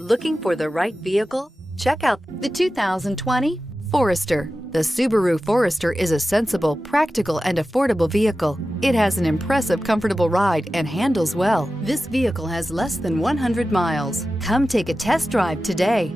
Looking for the right vehicle? Check out the 2020 Forester. The Subaru Forester is a sensible, practical, and affordable vehicle. It has an impressive, comfortable ride and handles well. This vehicle has less than 100 miles. Come take a test drive today.